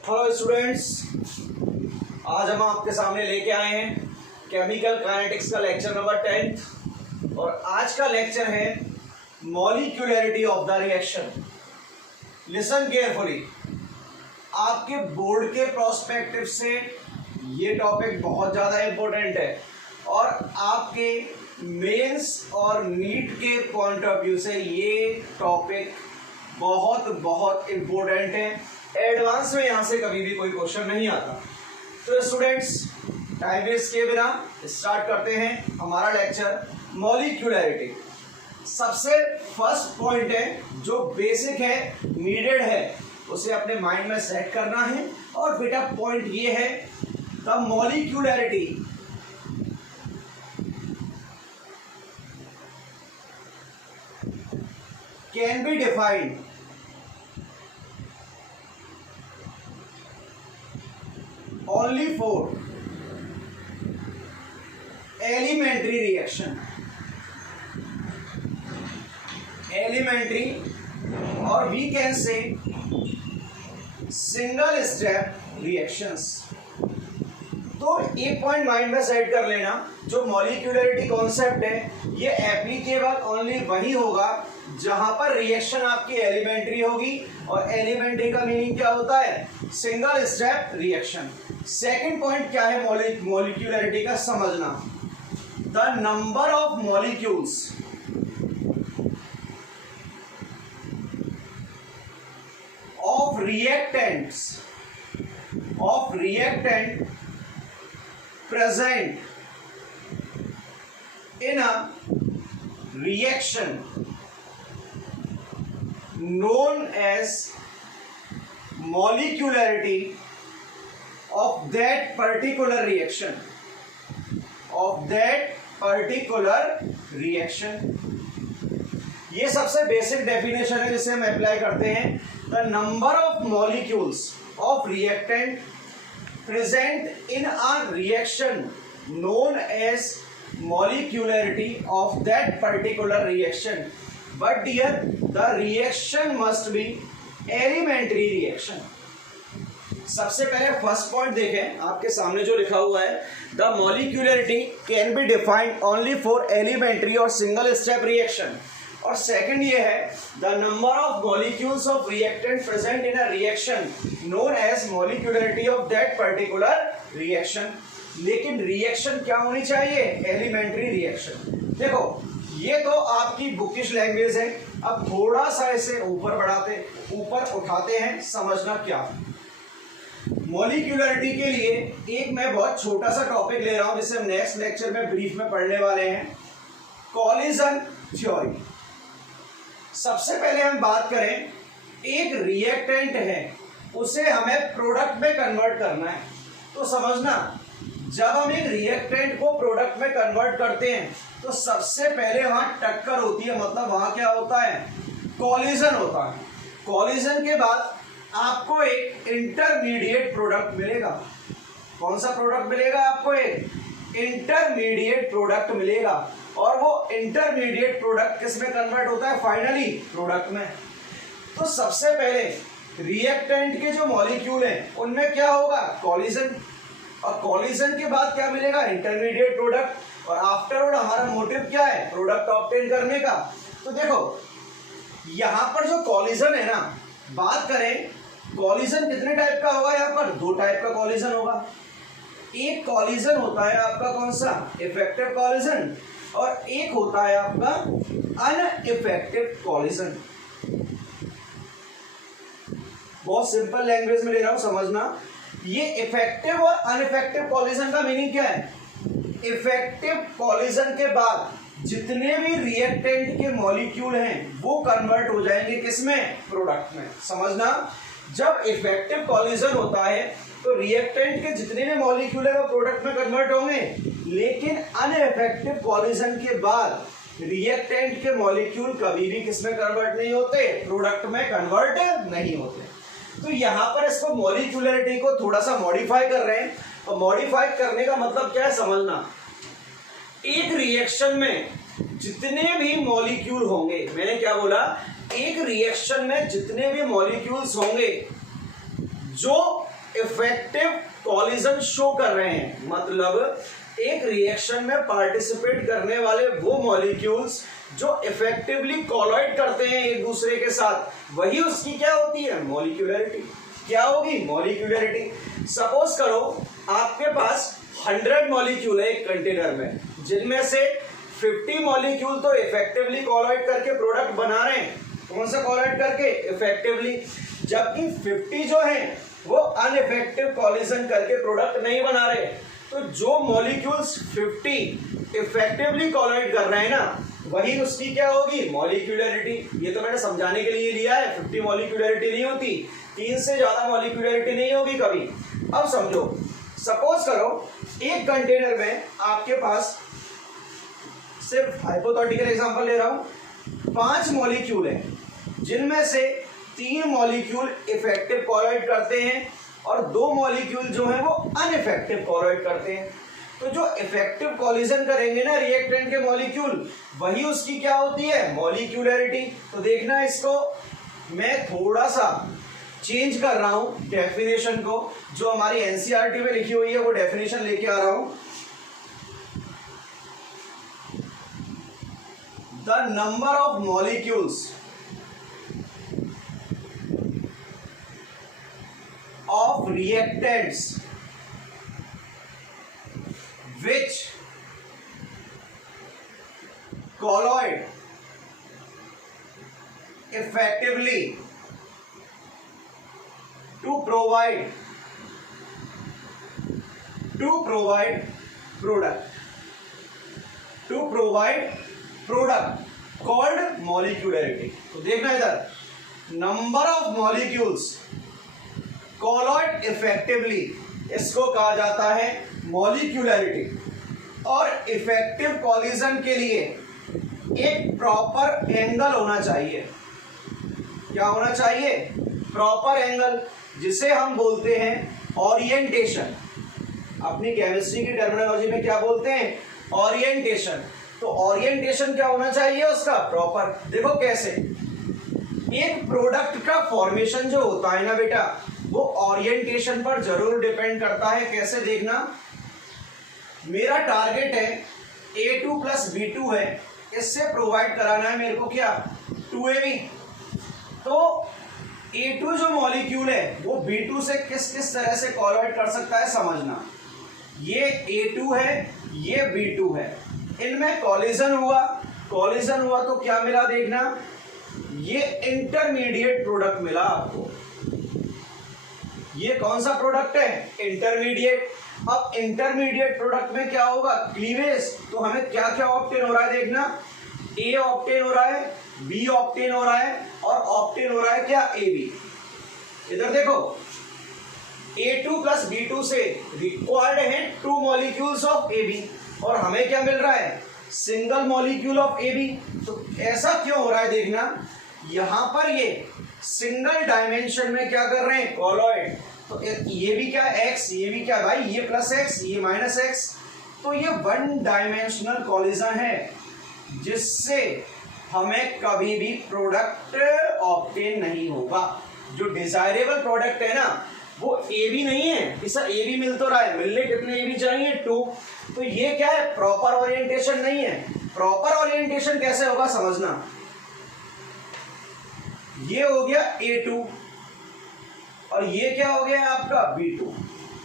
Hello students, आज हम आपके सामने लेके आए हैं केमिकल काइनेटिक्स का लेक्चर नंबर 10 और आज का लेक्चर है molecularity of the reaction. Listen carefully, आपके बोर्ड के प्रोस्पेक्टिव से ये टॉपिक बहुत ज़्यादा इम्पोर्टेंट है और आपके मेंस और नीट के पॉइंट ऑफ व्यू से ये टॉपिक बहुत इम्पोर्टेंट है। एडवांस में यहाँ से कभी भी कोई क्वेश्चन नहीं आता। तो स्टूडेंट्स, टाइम वेस्ट किए बिना स्टार्ट करते हैं हमारा लेक्चर मॉलिक्यूलरिटी। सबसे फर्स्ट पॉइंट है जो बेसिक है, नीडेड है, उसे अपने माइंड में सेट करना है। और बेटा पॉइंट ये है, the molecularity can be defined only for elementary reaction, elementary or we can say single step reactions। तो एक पॉइंट माइंड में सेट कर लेना, जो मॉलिक्यूलरिटी कॉन्सेप्ट है ये एप्लीकेबल ओनली वही होगा जहां पर रिएक्शन आपकी एलिमेंट्री होगी। और एलिमेंट्री का मीनिंग क्या होता है? Single step reaction. Second point क्या है मॉलिक्यूलरिटी का? समझना, the number of molecules of reactant present in a reaction known as molecularity of that particular reaction, ये सबसे बेसिक डेफिनेशन है जिसे हम अप्लाई करते हैं। The number of molecules of reactant present in a reaction known as molecularity of that particular reaction, but dear, the reaction must be elementary reaction। सबसे पहले first point देखें, आपके सामने जो लिखा हुआ है, the molecularity can be defined only for elementary और सिंगल स्टेप रिएक्शन। और सेकंड ये है, the number of molecules of reactant present in a reaction known as molecularity of that particular reaction. लेकिन रिएक्शन क्या होनी चाहिए? Elementary reaction. देखो, ये तो आपकी बुकिश लैंग्वेज है। अब थोड़ा सा इसे ऊपर उठाते हैं, समझना क्या। मॉलिक्यूलरिटी के लिए एक मैं बहुत छोटा सा टॉपिक ले रहा हूं जिसे हम नेक्स्ट लेक्चर में ब्रीफ में पढ़ने वाले हैं, कोलिजन थ्योरी। सबसे पहले हम बात करें, एक रिएक्टेंट है, उसे हमें प्रोडक्ट में कन्वर्ट करना है। तो समझना, जब हम एक रिएक्टेंट को प्रोडक्ट में कन्वर्ट करते हैं तो सबसे पहले वहां टक्कर होती है, मतलब वहां क्या होता है? कोलिजन होता है। कोलिजन के बाद आपको एक इंटरमीडिएट प्रोडक्ट मिलेगा। कौन सा प्रोडक्ट मिलेगा आपको? एक इंटरमीडिएट प्रोडक्ट मिलेगा। और वो इंटरमीडिएट प्रोडक्ट किस में कन्वर्ट होता है? फाइनली प्रोडक्ट में। तो सबसे पहले रिएक्टेंट के जो मॉलिक्यूल हैं उनमें क्या होगा? कोलिजन। और कोलिजन के बाद क्या मिलेगा? Intermediate product. और आफ्टरवर्ड हमारा मोटिव क्या है? प्रोडक्ट ऑब्टेन करने का। तो देखो, यहां पर जो कोलिजन है ना, बात करें कोलिजन कितने टाइप का होगा? यहां पर दो टाइप का कोलिजन होगा। एक कोलिजन होता है आपका कौन सा? Effective collision. और एक होता है आपका अनइफेक्टिव कोलिजन। बहुत सिंपल लैंग्वेज में ले रहा हूं, समझना। ये इफेक्टिव और अनइफेक्टिव कोलिजन का मीनिंग क्या है? इफेक्टिव कोलिजन के बाद जितने भी रिएक्टेंट के मॉलिक्यूल हैं वो कन्वर्ट हो जाएंगे किसमें? प्रोडक्ट में। समझना, जब इफेक्टिव कोलिजन होता है तो रिएक्टेंट के जितने भी मॉलिक्यूल है वो प्रोडक्ट में कन्वर्ट होंगे। लेकिन अनइफेक्टिव कोलिजन के बाद रिएक्टेंट के मॉलिक्यूल कभी भी किसमें कन्वर्ट नहीं होते? प्रोडक्ट में कन्वर्ट नहीं होते। तो यहां पर इसको मॉलिक्यूलरिटी को थोड़ा सा मॉडिफाई कर रहे हैं। और मॉडिफाई करने का मतलब क्या है? समझना, एक रिएक्शन में जितने भी मॉलिक्यूल होंगे, मैंने क्या बोला? एक रिएक्शन में जितने भी मॉलिक्यूल्स होंगे जो इफेक्टिव कॉलिजन शो कर रहे हैं, मतलब एक रिएक्शन में पार्टिसिपेट करने वाले वो मॉलिक्यूल्स जो इफेक्टिवली कोलाइड करते हैं एक दूसरे के साथ, वही उसकी क्या होती है, मॉलिक्यूलरिटी। क्या होगी, मॉलिक्यूलरिटी। सपोज करो आपके पास 100 मॉलिक्यूल है एक कंटेनर में, जिनमें से 50 मॉलिक्यूल तो इफेक्टिवली कोलाइड करके प्रोडक्ट बना रहे हैं। कौन सा कोलाइड करके, इफेक्टिवली। जबकि 50 जो हैं वो अनइफेक्टिव कॉलिजन करके प्रोडक्ट नहीं बना रहे। तो जो मॉलिक्यूल्स 50 इफेक्टिवली कोलाइड कर रहे हैं ना, वही उसकी क्या होगी, मॉलिक्यूलरिटी। ये तो मैंने समझाने के लिए लिया है, 50 मॉलिक्यूलरिटी नहीं होती, 3 से ज्यादा मॉलिक्यूलरिटी नहीं होगी कभी। अब समझो, सपोज करो एक कंटेनर में आपके पास, सिर्फ हाइपोथेटिकल एग्जांपल ले रहा हूं, 5 मॉलिक्यूल है, जिनमें से 3 मॉलिक्यूल इफेक्टिव कोलाइड करते हैं और 2 मॉलिक्यूल जो हैं वो अनइफेक्टिव कोलाइड करते हैं। तो जो इफेक्टिव कॉलिजन करेंगे ना रिएक्टेंट के मॉलिक्यूल, वही उसकी क्या होती है, मॉलिक्यूलरिटी। तो देखना, इसको मैं थोड़ा सा चेंज कर रहा हूं डेफिनेशन को, जो हमारी एनसीईआरटी में लिखी हुई है वो डेफिनेशन लेके आ रहा हूं। The number of molecules of reactants which colloid effectively to provide product called molecularity। तो देखना इधर, number of molecules colloid effectively, इसको कहा जाता है मॉलिक्यूलरिटी। और इफेक्टिव कॉलिजन के लिए एक प्रॉपर एंगल होना चाहिए। क्या होना चाहिए, प्रॉपर एंगल, जिसे हम बोलते हैं ओरिएंटेशन। अपनी केमिस्ट्री की टर्मिनोलॉजी में क्या बोलते हैं, ओरिएंटेशन। तो ओरिएंटेशन क्या होना चाहिए उसका, प्रॉपर। देखो कैसे, एक प्रोडक्ट का फॉर्मेशन जो होता है ना बेटा, वो ओरिएंटेशन पर जरूर डिपेंड करता है। कैसे, देखना, मेरा टारगेट है A2 + B2 है, इससे प्रोवाइड कराना है मेरे को क्या, 2AB। तो A2 जो मॉलिक्यूल है वो B2 से किस किस तरह से कोलॉइड कर सकता है, समझना। ये A2 है, ये B2 है, इनमें कॉलिजन हुआ तो क्या मिला, देखना, ये इंटरमीडिएट प्रोडक्ट मिला आपको। ये कौन सा प्रोडक्ट है, इंटरमीडिएट। अब इंटरमीडिएट प्रोडक्ट में क्या होगा, क्लीवेज। तो हमें क्या क्या ऑप्टेन हो रहा है, देखना, A ऑप्टेन हो रहा है, B ऑप्टेन हो रहा है, और ऑप्टेन हो रहा है क्या, AB। इधर देखो, A2 + B2 से रिक्वायर्ड है 2 मॉलिक्यूल्स ऑफ AB, और हमें क्या मिल रहा है, सिंगल मॉलिक्यूल ऑफ AB। तो ऐसा क्यों हो रहा है, देखना, यहां पर ये सिंगल डायमेंशन में क्या कर रहे हैं, कोलॉइड। तो ये भी क्या, x, ये भी क्या भाई, ये +x, ये -x। तो ये 1 डायमेंशनल कॉलिजन है, जिससे हमें कभी भी प्रोडक्ट ऑब्टेन नहीं होगा। जो डिजायरेबल प्रोडक्ट है ना, वो AB नहीं है। इसे AB मिल तो रहा है, मिलने कितने AB चाहिए, 2। तो ये क्या है, प्रॉपर ओरिएंटेशन नहीं है। प्रॉपर ओरिएंटेशन कैसे होगा, समझना। ये हो गया A2 और ये क्या हो गया आपका, B2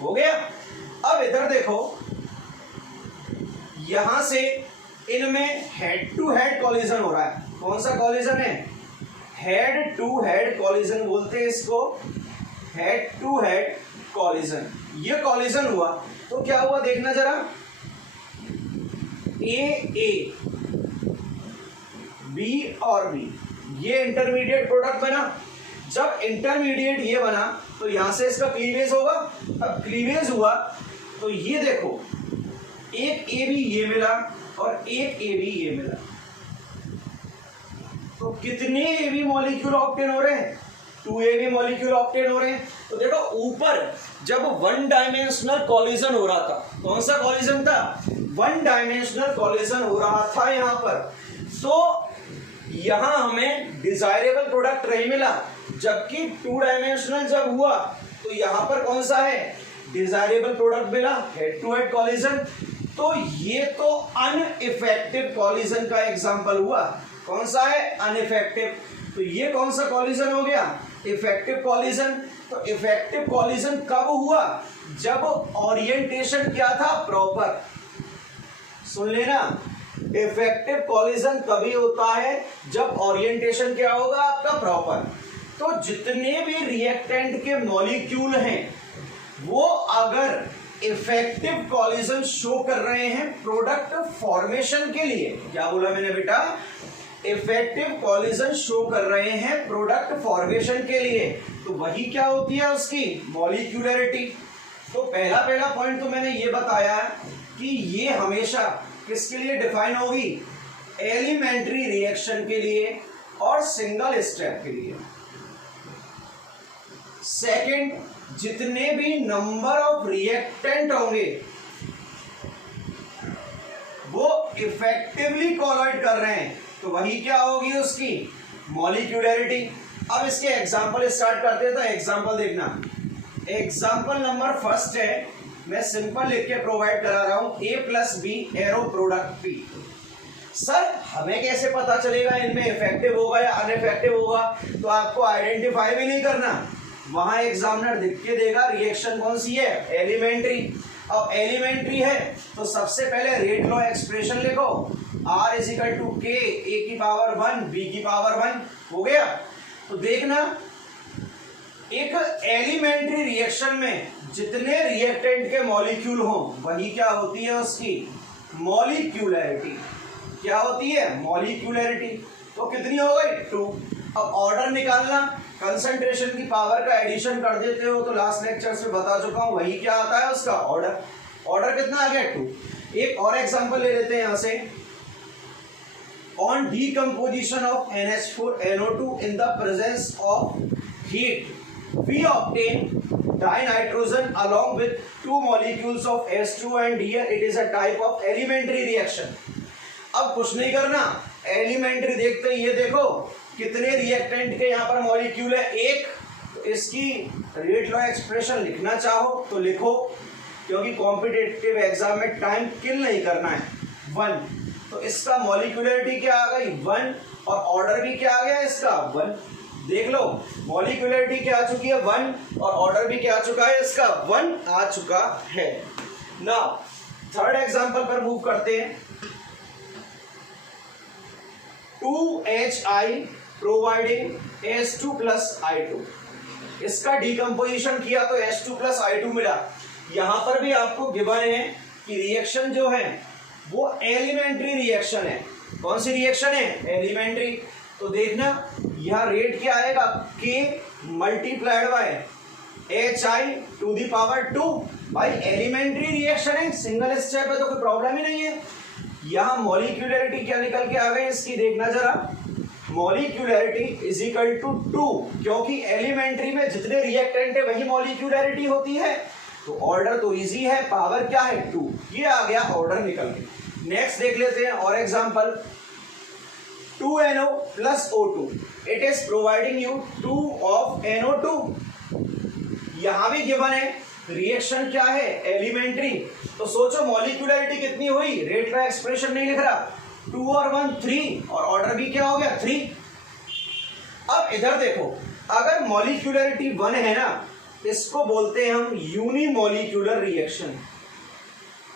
हो गया। अब इधर देखो, यहां से इनमें हेड टू हेड कॉलिजन हो रहा है। कौन सा कॉलिजन है, हेड टू हेड कॉलिजन बोलते हैं इसको, हेड टू हेड कॉलिजन। ये कॉलिजन हुआ तो क्या हुआ, देखना जरा, A B और B, ये इंटरमीडिएट प्रोडक्ट बना। जब इंटरमीडिएट ये बना तो यहां से इसका क्लीवेज होगा। अब क्लीवेज हुआ तो ये देखो, एक AB ये मिला और एक AB ये मिला। तो कितने AB मॉलिक्यूल ऑब्टेन हो रहे हैं, 2AB मॉलिक्यूल ऑब्टेन हो रहे हैं। तो देखो, ऊपर जब 1 डायमेंशनल कॉलिजन हो रहा था, कौन सा कॉलिजन था, 1 डायमेंशनल कॉलिजन हो रहा था यहां पर, तो यहां हमें डिजायरेबल प्रोडक्ट नहीं मिला। जबकि 2 डायमेंशनल जब हुआ तो यहां पर कौन सा है, डिजायरेबल प्रोडक्ट मिला, हेड टू हेड कॉलिजन। तो ये तो अनइफेक्टिव कॉलिजन का एग्जांपल हुआ। कौन सा है, अनइफेक्टिव। तो ये कौन सा कॉलिजन हो गया, इफेक्टिव कॉलिजन। तो इफेक्टिव कॉलिजन कब हुआ, जब ओरिएंटेशन क्या था, प्रॉपर। सुन लेना, इफेक्टिव कॉलिजन तभी होता है जब ओरिएंटेशन क्या होगा आपका, प्रॉपर। तो जितने भी रिएक्टेंट के मॉलिक्यूल हैं वो अगर इफेक्टिव कॉलिजन शो कर रहे हैं प्रोडक्ट फॉर्मेशन के लिए, क्या बोला मैंने बेटा, इफेक्टिव कॉलिजन शो कर रहे हैं प्रोडक्ट फॉर्मेशन के लिए, तो वही क्या होती है उसकी, मॉलिक्यूलरिटी। तो पहला पॉइंट तो मैंने ये बताया कि ये हमेशा किसके लिए डिफाइन होगी, एलिमेंट्री रिएक्शन के लिए और सिंगल स्टेप के लिए। सेकंड, जितने भी नंबर ऑफ रिएक्टेंट होंगे वो इफेक्टिवली कोलाइड कर रहे हैं, तो वही क्या होगी उसकी, मॉलिक्यूलरिटी। अब इसके एग्जांपल स्टार्ट करते हैं, तो एग्जांपल देखना। एग्जांपल नंबर फर्स्ट है, मैं सिंपल लिख के प्रोवाइड करा रहा हूं, A + B arrow product P। Sir हमें कैसे पता चलेगा इनमें इफेक्टिव होगा या अनइफेक्टिव होगा, तो आपको आइडेंटिफाई भी नहीं करना, वहां एग्जामिनर लिख के देगा रिएक्शन कौन सी है, एलिमेंट्री। अब एलिमेंट्री है तो सबसे पहले रेट लॉ एक्सप्रेशन लिखो, R = K, A⁻1 B⁻1 हो गया। तो देखना, एक एलिमेंट्री रिएक्शन में जितने रिएक्टेंट के मॉलिक्यूल हो वही क्या होती है उसकी, मॉलिक्यूलरिटी। क्या होती है, मॉलिक्यूलरिटी। तो कितनी हो गई, 2। अब ऑर्डर निकालना, कंसंट्रेशन की पावर का एडिशन कर देते हो, तो लास्ट लेक्चर से बता चुका हूं, वही क्या आता है उसका, ऑर्डर। ऑर्डर कितना आ गया, 2। एक और एग्जांपल ले लेते हैं यहां से, on decomposition of NH4NO2 in the presence of heat we obtain dinitrogen along with 2 molecules of H2 and here it is a type of elementary reaction। अब कुछ नहीं करना, एलिमेंट्री देखते ही ये देखो कितने रिएक्टेंट के यहाँ पर मॉलिक्यूल है, एक। तो इसकी रेट लॉ एक्सप्रेशन लिखना चाहो तो लिखो, क्योंकि कॉम्पिटिटिव एग्जाम में टाइम किल नहीं करना है, 1। तो इसका मॉलिक्यूलरिटी क्या आ गई, 1, और ऑर्डर भी क्या आ गया इसका, 1। देख लो, मॉलिक्यूलरिटी क्या आ चुकी है, 1, और ऑर्डर भी क्या आ चुका है इसका, 1 आ चुका है। नाउ थर्ड एग्जांपल पर मूव करते हैं। 2HI प्रोवाइडिंग H2 + I2, इसका डिकम्पोजिशन किया तो H2 + I2 मिला। यहां पर भी आपको गिवन है कि रिएक्शन जो है वो एलिमेंट्री रिएक्शन है। कौन सी रिएक्शन है, एलिमेंट्री। तो देखना यह रेट क्या आएगा, K × HI⁻2। भाई एलिमेंट्री रिएक्शन है, सिंगल स्टेप है, तो कोई प्रॉब्लम ही नहीं है। यहां मॉलिक्यूलरिटी क्या निकल के आ गई इसकी, देखना जरा, मॉलिक्यूलरिटी = 2, क्योंकि एलिमेंट्री में जितने रिएक्टेंट है वही मॉलिक्यूलरिटी होती है। तो ऑर्डर तो इजी है, पावर क्या है, 2। ये आ गया ऑर्डर निकल के। नेक्स्ट देख लेते हैं और example, 2NO + O2, it is providing you 2 of NO2। यहां भी गिवन है, रिएक्शन क्या है, एलिमेंट्री। तो सोचो मॉलिक्यूलरिटी कितनी हुई, रेट का एक्सप्रेशन नहीं लिख रहा, 2 और 1 3, और ऑर्डर भी क्या हो गया, 3। अब इधर देखो, अगर मॉलिक्यूलरिटी 1 है ना, इसको बोलते हैं हम यूनिमॉलिक्यूलर रिएक्शन।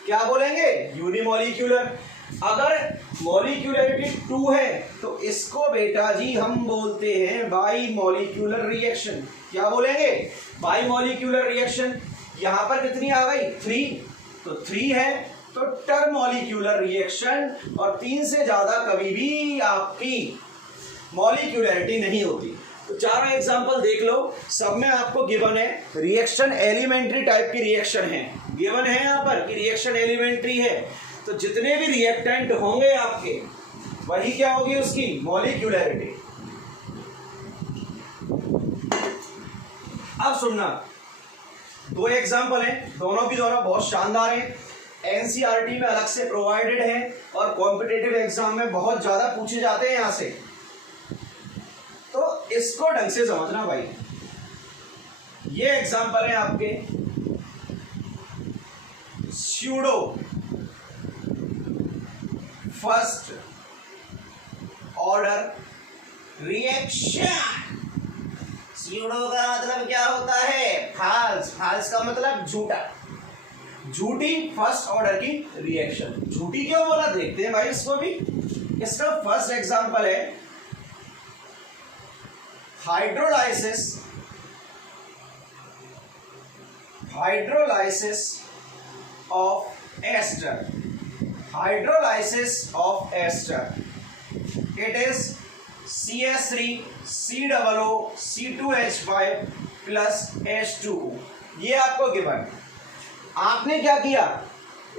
क्या बोलेंगे, यूनिमॉलिक्यूलर। अगर मॉलिक्यूलरिटी 2 है तो इसको बेटा जी हम बोलते हैं बाई मॉलिक्यूलर रिएक्शन। क्या बोलेंगे, बाई मॉलिक्यूलर रिएक्शन। यहां पर कितनी आ गई, 3, तो 3 है तो टर मॉलिक्यूलर रिएक्शन, और 3 से ज्यादा कभी भी आपकी मॉलिक्यूलरिटी नहीं होती। तो चारों एग्जांपल देख लो, सब में आपको गिवन है रिएक्शन एलिमेंट्री टाइप की रिएक्शन है, गिवन है यहां पर कि रिएक्शन एलिमेंट्री है। तो जितने भी रिएक्टेंट होंगे आपके वही क्या होगी उसकी मॉलिक्यूलरिटी। अब सुनना, 2 एग्जांपल हैं, दोनों बहुत शानदार हैं, एनसीईआरटी में अलग से प्रोवाइडेड है और कॉम्पिटिटिव एग्जाम में बहुत ज्यादा पूछे जाते हैं यहां से, तो इसको ढंग से समझना भाई। ये एग्जांपल है आपके pseudo first order reaction. Pseudo का मतलब क्या होता है? फाल्स। फाल्स का मतलब झूठा, झूठी फर्स्ट ऑर्डर की रिएक्शन। झूठी क्यों बोला, देखते हैं भाई इसको भी। इसका फर्स्ट एग्जांपल है hydrolysis of ester. Hydrolysis of ester, it is CS3COO C2H5 plus H2O। ये आपको गिवन। आपने क्या किया,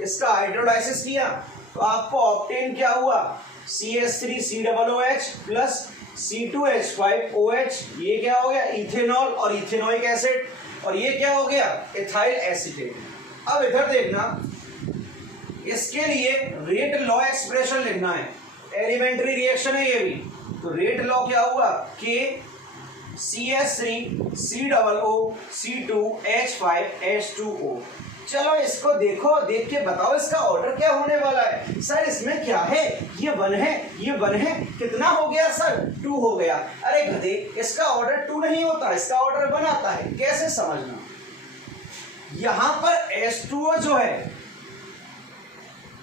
इसका हाइड्रोलाइसिस किया तो आपको ऑक्टेन क्या हुआ, CS3COOH प्लस C2H5OH। ये क्या हो गया, इथेनॉल और इथेनोइक एसिड। और ये क्या हो गया, इथाइल एसीटेट। अब इधर देखना, इसके लिए रेट लॉ एक्सप्रेशन लिखना है। एलिमेंट्री रिएक्शन है ये भी, तो रेट लॉ क्या हुआ, K CS3COO C2H5H2O। चलो इसको देखो, देख के बताओ इसका ऑर्डर क्या होने वाला है। सर इसमें क्या है, ये 1 है, ये 1 है, कितना हो गया सर, 2 हो गया। अरे गधे, इसका ऑर्डर 2 नहीं होता, इसका ऑर्डर 1 आता है। कैसे समझना, यहां पर H2O जो है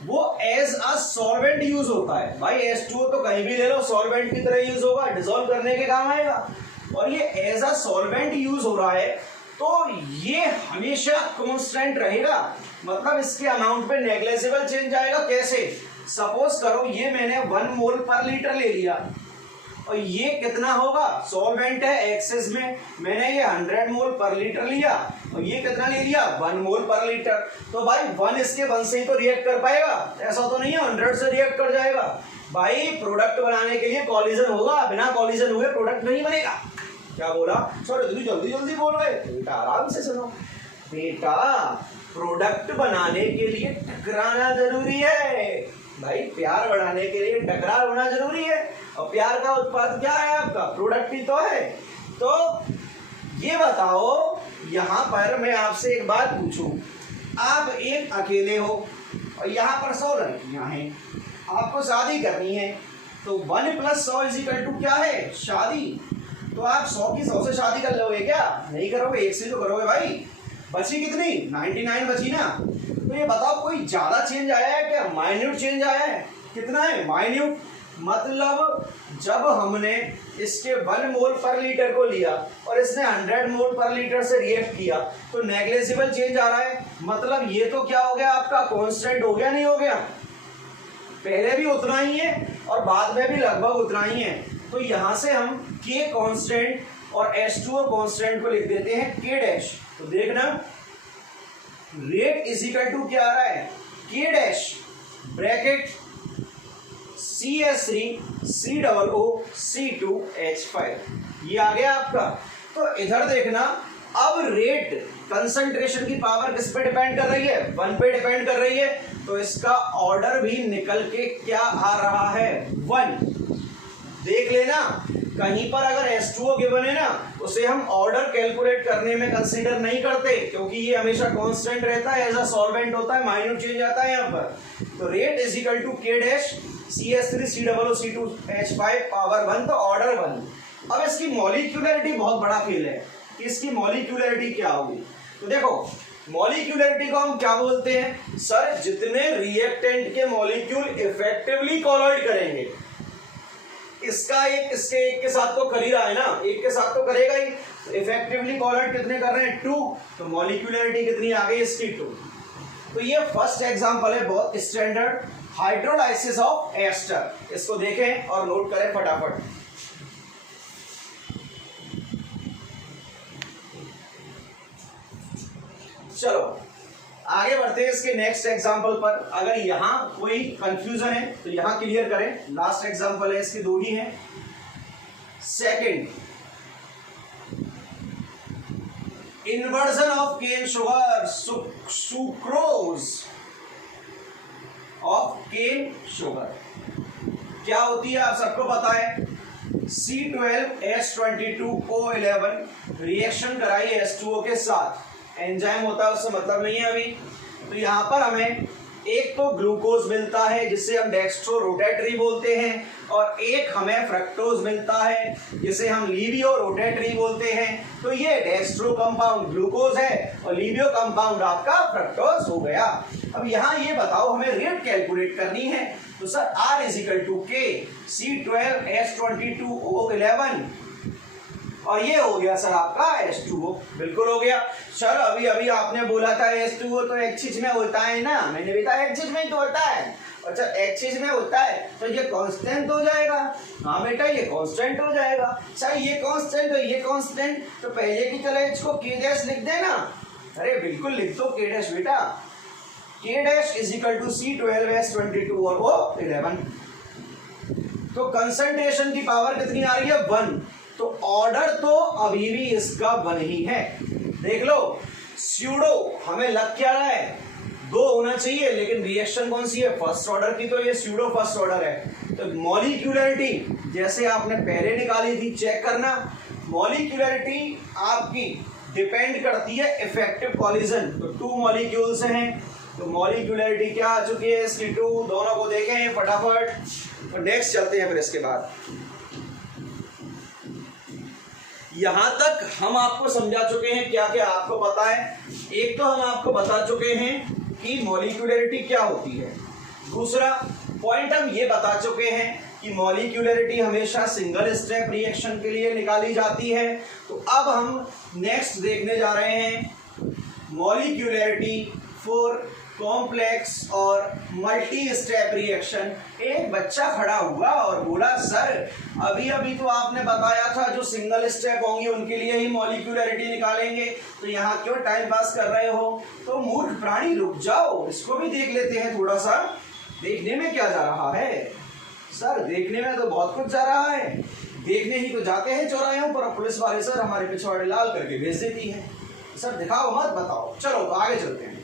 वो एज अ सॉल्वेंट यूज होता है। भाई H2O तो कहीं भी ले लो, सॉल्वेंट की तरह यूज होगा, डिसॉल्व करने के काम आएगा। और ये एज अ सॉल्वेंट यूज हो रहा है तो ये हमेशा कांस्टेंट रहेगा, मतलब इसके अमाउंट पे नेग्लिजिबल चेंज आएगा। कैसे, सपोज करो ये मैंने 1 मोल पर लीटर ले लिया और ये कितना होगा, सॉल्वेंट है एक्सेस में, मैंने ये 100 मोल पर लीटर लिया और ये कितना ले लिया, 1 मोल पर लीटर। तो भाई 1 इसके 1 से ही तो रिएक्ट कर पाएगा, ऐसा तो नहीं है 100 से रिएक्ट कर जाएगा। भाई प्रोडक्ट बनाने के लिए कॉलिजन होगा, बिना कॉलिजन हुए प्रोडक्ट नहीं बनेगा। क्या बोला सर, इतनी जल्दी जल्दी बोल रहे, बेटा आराम से सुनो। बेटा प्रोडक्ट बनाने के लिए टकराना जरूरी है भाई, प्यार बढ़ाने के लिए टकरार होना जरूरी है। और प्यार का उत्पाद क्या है आपका, प्रोडक्ट ही तो है। तो ये बताओ, यहाँ पर मैं आपसे एक बात पूछूं, आप एक अकेले हो और यहाँ पर 100 लड़कियां हैं, आपको शादी करनी है, तो 1 + 100 = क्या है, शादी। तो आप 100 की 100 से शादी कर लोगे क्या, नहीं करोगे, एक से तो करोगे भाई। बची कितनी, 99 बची ना। तो ये बताओ कोई ज्यादा चेंज आया है क्या, माइन्यूट चेंज आया है, कितना है, माइन्यूट। मतलब जब हमने इसके 1 मोल पर लीटर को लिया और इसने 100 मोल पर लीटर से रिएक्ट किया तो नेग्लिजिबल चेंज आ रहा है। मतलब ये तो क्या हो गया आपका, कांस्टेंट हो गया, नहीं हो गया, पहले भी उतना ही है और बाद में भी लगभग उतना ही है। तो यहां से हम K कांस्टेंट और H2O कांस्टेंट को लिख देते हैं K'। तो देखना रेट = क्या आ रहा है, K' ब्रैकेट CS3COO C2H5, ये आ गया आपका। तो इधर देखना, अब रेट कंसंट्रेशन की पावर किस पे डिपेंड कर रही है, 1 पे डिपेंड कर रही है। तो इसका ऑर्डर भी निकल के क्या आ रहा है, 1। देख लेना, कहीं पर अगर H2O गिवन है ना, उसे हम ऑर्डर कैलकुलेट करने में कंसीडर नहीं करते, क्योंकि ये हमेशा कांस्टेंट रहता है, एज अ सॉल्वेंट होता है, माइन्यूट चेंज आता है यहाँ पर। तो rate = K' CS3COO C2H5 power 1, तो ऑर्डर 1। अब इसकी मॉलिक्यूलरिटी बहुत बड़ा खेल है कि इसकी मॉलिक्यूलरिटी क्या होगी। तो देखो, मॉलिक्यूलरिटी को हम क्या बोलते हैं, सर जितने रिएक्टेंट के मॉलिक्यूल इफेक्टिवली कोलॉइड करेंगे, इसका एक इसके एक के साथ तो कर ही रहा है ना, एक के साथ तो करेगा ही। तो इफेक्टिवली कोलॉइड कितने कर रहे हैं, 2। तो मॉलिक्यूलरिटी कितनी आ गई इसकी, 2। तो ये फर्स्ट एग्जांपल है बहुत स्टैंडर्ड, हाइड्रोलाइसिस ऑफ एस्टर। इसको देखें और नोट करें फटाफट। चलो आगे बढ़ते हैं इसके नेक्स्ट एग्जांपल पर। अगर यहां कोई कंफ्यूजन है तो यहां क्लियर करें। लास्ट एग्जांपल है, इसके 2 ही हैं। Second, inversion of cane sugar, sucrose of cane sugar क्या होती है, आप सबको पता है, C12H22O11 रिएक्शन कराई H2O के साथ, एंजाइम होता है उससे मतलब नहीं है अभी। तो यहाँ पर हमें एक तो ग्लूकोज मिलता है जिसे हम डेक्स्ट्रो रोटेटरी बोलते हैं, और एक हमें फ्रक्टोज मिलता है जिसे हम लीवियो रोटेटरी बोलते हैं। तो ये डेक्स्ट्रो कंपाउंड ग्लूकोज है और लीवियो कंपाउंड आपका फ्रक्टोज हो गया। अब यहाँ ये बताओ हमें रेट कैलकुलेट करनी है, तो sir R is equal to K C12H22O11, और ये हो गया सर आपका H2O। बिल्कुल हो गया सर। अभी अभी आपने बोला था H2O तो एक चीज में होता है ना, मैंने भी कहा एक चीज में ही तो होता है। अच्छा एक चीज में होता है तो ये कांस्टेंट हो जाएगा। हाँ बेटा ये कांस्टेंट हो जाएगा। सर ये कांस्टेंट तो ये कांस्टेंट, तो पहले की तरह इसको K डैश लिख देना। अरे बिल्कुल लिख दो K डैश बेटा। K dash is equal to C12H22 और O11। तो कंसंट्रेशन की पावर कितनी आ रही है 1, तो ऑर्डर तो अभी भी इसका 1 ही है। देख लो स्यूडो हमें लग क्या रहा है 2 होना चाहिए, लेकिन रिएक्शन कौन सी है फर्स्ट ऑर्डर की, तो ये स्यूडो फर्स्ट ऑर्डर है। तो मॉलिक्यूलरिटी जैसे आपने पहले निकाली थी चेक करना, मॉलिक्यूलरिटी आपकी डिपेंड करती है इफेक्टिव कॉलिजन। तो 2 मॉलिक्यूल्स हैं, तो मॉलिक्यूलरिटी क्या आ चुकी है इसकी 2, दोनों को देखें फटाफट। तो नेक्स्ट चलते हैं फिर इसके बाद। यहां तक हम आपको समझा चुके हैं क्या क्या आपको पता है। एक तो हम आपको बता चुके हैं कि मॉलिक्यूलरिटी क्या होती है, दूसरा पॉइंट हम ये बता चुके हैं कि मॉलिक्यूलरिटी हमेशा सिंगल स्टेप रिएक्शन के लिए निकाली जाती है। तो अब हम नेक्स्ट देखने जा रहे हैं मॉलिक्यूलरिटी फॉर कॉम्प्लेक्स और मल्टी स्टेप रिएक्शन। एक बच्चा खड़ा हुआ और बोला सर अभी अभी तो आपने बताया था जो सिंगल स्टेप होंगी उनके लिए ही मॉलिक्यूलरिटी निकालेंगे, तो यहाँ क्यों टाइम पास कर रहे हो। तो मूर्ख प्राणी रुक जाओ, इसको भी देख लेते हैं थोड़ा सा। देखने में क्या जा रहा है सर, देखने में तो बहुत कुछ जा रहा है। देखने ही तो जाते हैं चौराहों पर, पुलिस वाले सर हमारे पिछवाड़े लाल करके भेज देती है। सर दिखाओ मत बताओ। चलो तो आगे चलते हैं।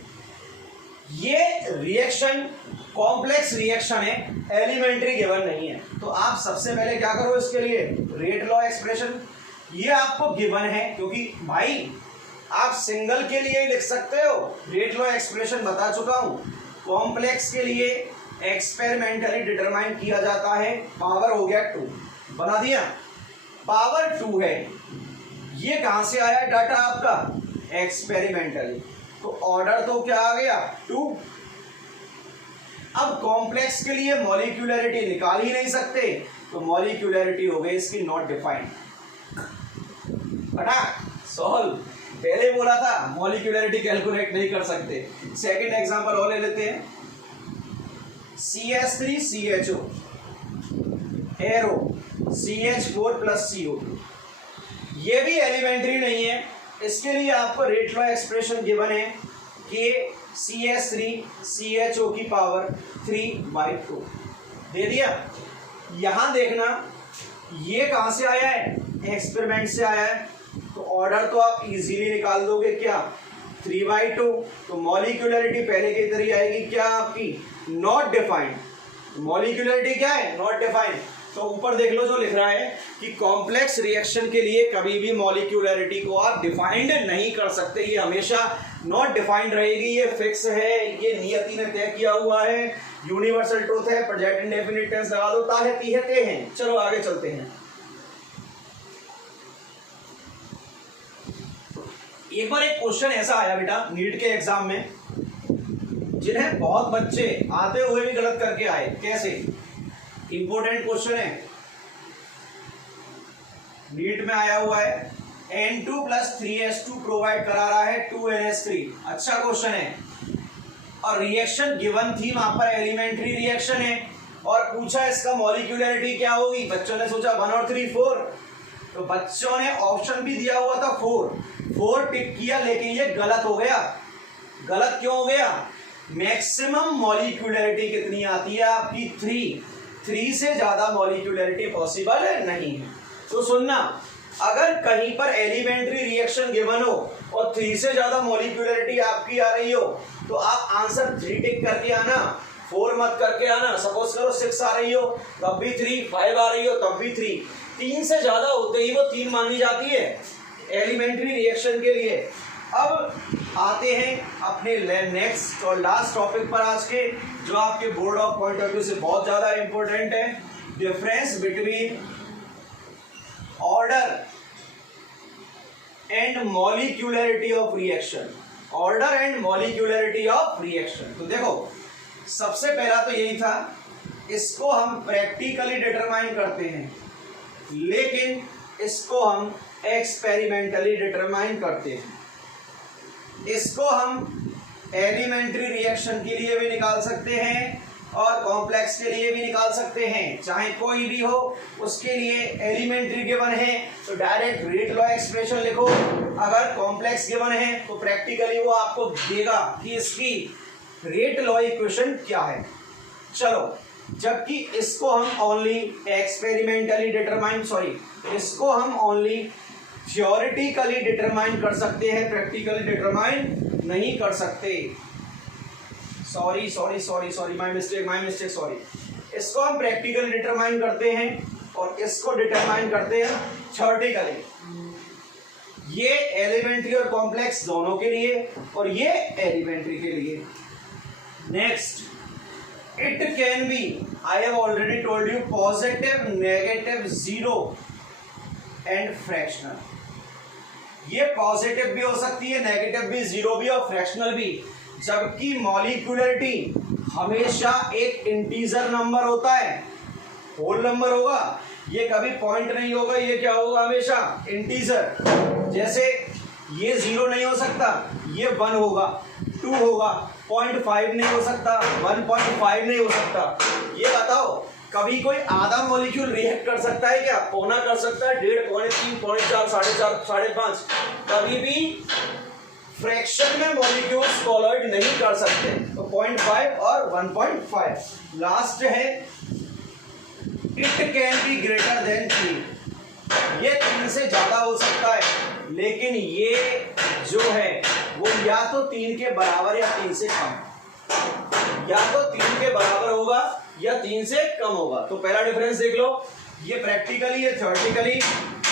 ये रिएक्शन कॉम्प्लेक्स रिएक्शन है, एलिमेंट्री गिवन नहीं है। तो आप सबसे पहले क्या करो इसके लिए रेट लॉ एक्सप्रेशन, ये आपको गिवन है क्योंकि भाई आप सिंगल के लिए ही लिख सकते हो। रेट लॉ एक्सप्रेशन बता चुका हूं। कॉम्प्लेक्स के लिए एक्सपेरिमेंटली डिटरमाइन किया जाता है, पावर हो गया 2, बना दिया पावर 2 है। ये कहां से आया डाटा आपका एक्सपेरिमेंटली, तो ऑर्डर तो क्या आ गया 2। अब कॉम्प्लेक्स के लिए मॉलिक्यूलरिटी निकाल ही नहीं सकते, तो मॉलिक्यूलरिटी हो गई इसकी नॉट डिफाइंड। बटा सॉल्व, पहले बोला था मॉलिक्यूलरिटी कैलकुलेट नहीं कर सकते। सेकंड एग्जांपल और ले लेते हैं। CH3CHO arrow CH4 plus CO2, ये भी एलिमेंट्री नहीं है। इसके लिए आपको रेट लॉ एक्सप्रेशन गिवन है कि CH3CHO की पावर 3/2 दे दिया। यहां देखना ये कहां से आया है, एक्सपेरिमेंट से आया है, तो ऑर्डर तो आप इजीली निकाल दोगे क्या 3/2। तो मॉलिक्यूलरिटी पहले की तरह आएगी क्या आपकी नॉट डिफाइंड। मॉलिक्यूलरिटी क्या है नॉट डिफाइंड। तो ऊपर देख लो जो लिख रहा है कि कॉम्प्लेक्स रिएक्शन के लिए कभी भी मॉलिक्यूलरिटी को आप डिफाइंड नहीं कर सकते, ये हमेशा नॉट डिफाइंड रहेगी। ये फिक्स है, ये नियति ने तय किया हुआ है, यूनिवर्सल ट्रूथ है। प्रेजेंट इंडेफिनिट टेंस लगा दो, ताहती है ते हैं। चलो आगे चलते हैं। एक बार एक क्वेश्चन ऐसा आया बेटा नीट के एग्जाम में, जिन्हें बहुत बच्चे आते हुए भी गलत करके आए। कैसे, इंपोर्टेंट क्वेश्चन है, नीट में आया हुआ है। N2 + 3H2 प्रोवाइड करा रहा है 2NH3। अच्छा क्वेश्चन है, और रिएक्शन गिवन थी वहां पर एलिमेंट्री रिएक्शन है, और पूछा इसका मॉलिक्यूलरिटी क्या होगी। बच्चों ने सोचा 1 और 3 4, तो बच्चों ने ऑप्शन भी दिया हुआ था 4 टिक किया, लेकिन ये गलत हो गया। गलत क्यों हो गया, मैक्सिमम मॉलिक्यूलरिटी कितनी आती है आपकी 3 से ज्यादा मॉलिक्यूलरिटी पॉसिबल नहीं है। तो सुनना, अगर कहीं पर एलिमेंट्री रिएक्शन गिवन हो और 3 से ज्यादा मॉलिक्यूलरिटी आपकी आ रही हो, तो आप आंसर 3 टिक करके आना, 4 मत करके आना। सपोज करो 6 आ रही हो तब भी 3, 5 आ रही हो तब भी 3 से ज्यादा होते ही वो 3 मानी जाती है। एलिमेंट्री रिएक्शन के लिए। अब आते हैं अपने नेक्स्ट और लास्ट टॉपिक पर आज के, जो आपके board of point of view से बहुत ज्यादा इंपॉर्टेंट है, difference between order and molecularity of reaction. Order and molecularity of reaction. तो देखो सबसे पहला तो यही था, इसको हम प्रैक्टिकली डिटरमाइन करते हैं, लेकिन इसको हम एक्सपेरिमेंटली डिटरमाइन करते हैं। इसको हम एलिमेंट्री रिएक्शन के लिए भी निकाल सकते हैं और कॉम्प्लेक्स के लिए भी निकाल सकते हैं, चाहे कोई भी हो उसके लिए। एलिमेंट्री गिवन है तो डायरेक्ट रेट लॉ एक्सप्रेशन लिखो, अगर कॉम्प्लेक्स गिवन है तो प्रैक्टिकली वो आपको देगा कि इसकी रेट लॉ इक्वेशन क्या है। चलो, जबकि इसको हम ओनली एक्सपेरिमेंटली डिटरमाइन, इसको हम ओनली थ्योरेटिकली डिटरमाइन कर सकते हैं, प्रैक्टिकली डिटरमाइन नहीं कर सकते। Sorry my mistake sorry. इसको हम प्रैक्टिकली डिटरमाइन करते हैं और इसको डिटरमाइन करते हैं थ्योरेटिकली। ये एलिमेंट्री और कॉम्प्लेक्स दोनों के लिए और ये एलिमेंट्री के लिए। Next, it can be, I have already told you, positive, negative, zero and fractional. ये पॉजिटिव भी हो सकती है, नेगेटिव भी, जीरो भी और फ्रैक्शनल भी। जबकि मॉलिक्यूलरिटी हमेशा एक इंटीजर नंबर होता है, होल नंबर होगा, ये कभी पॉइंट नहीं होगा, ये क्या होगा, हमेशा इंटीजर। जैसे ये 0 नहीं हो सकता, ये 1 होगा, 2 होगा, 0.5 नहीं हो सकता, 1.5 नहीं हो सकता। ये बताओ कभी कोई आधा मॉलिक्यूल रिएक्ट कर सकता है क्या? पौना कर सकता है, 1.5, 0.3, 0.4, 4.5, 5.5। कभी भी फ्रैक्शन में मॉलिक्यूल्स कोलॉइड नहीं कर सकते। तो 0.5 और 1.5। लास्ट है, it can be greater than 3। ये 3 से ज्यादा हो सकता है, लेकिन ये जो है वो या तो 3 के बराबर या 3 से कम, या तो 3 के बराबर होगा या 3 से कम होगा। तो पहला डिफरेंस देख लो, ये प्रैक्टिकली, ये थ्योरेटिकली।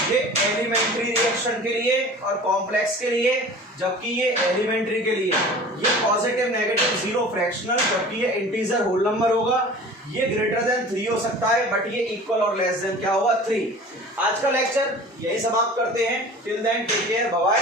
ये एलिमेंट्री रिएक्शन के लिए और कॉम्प्लेक्स के लिए, जबकि ये एलिमेंट्री के लिए। ये पॉजिटिव, नेगेटिव, जीरो, फ्रैक्शनल, जबकि ये इंटीजर होल नंबर होगा। ये ग्रेटर देन 3 हो सकता है, बट ये इक्वल और लेस देन क्या होगा, 3। आज का लेक्चर यही समाप्त करते हैं। Till then take care, bye bye.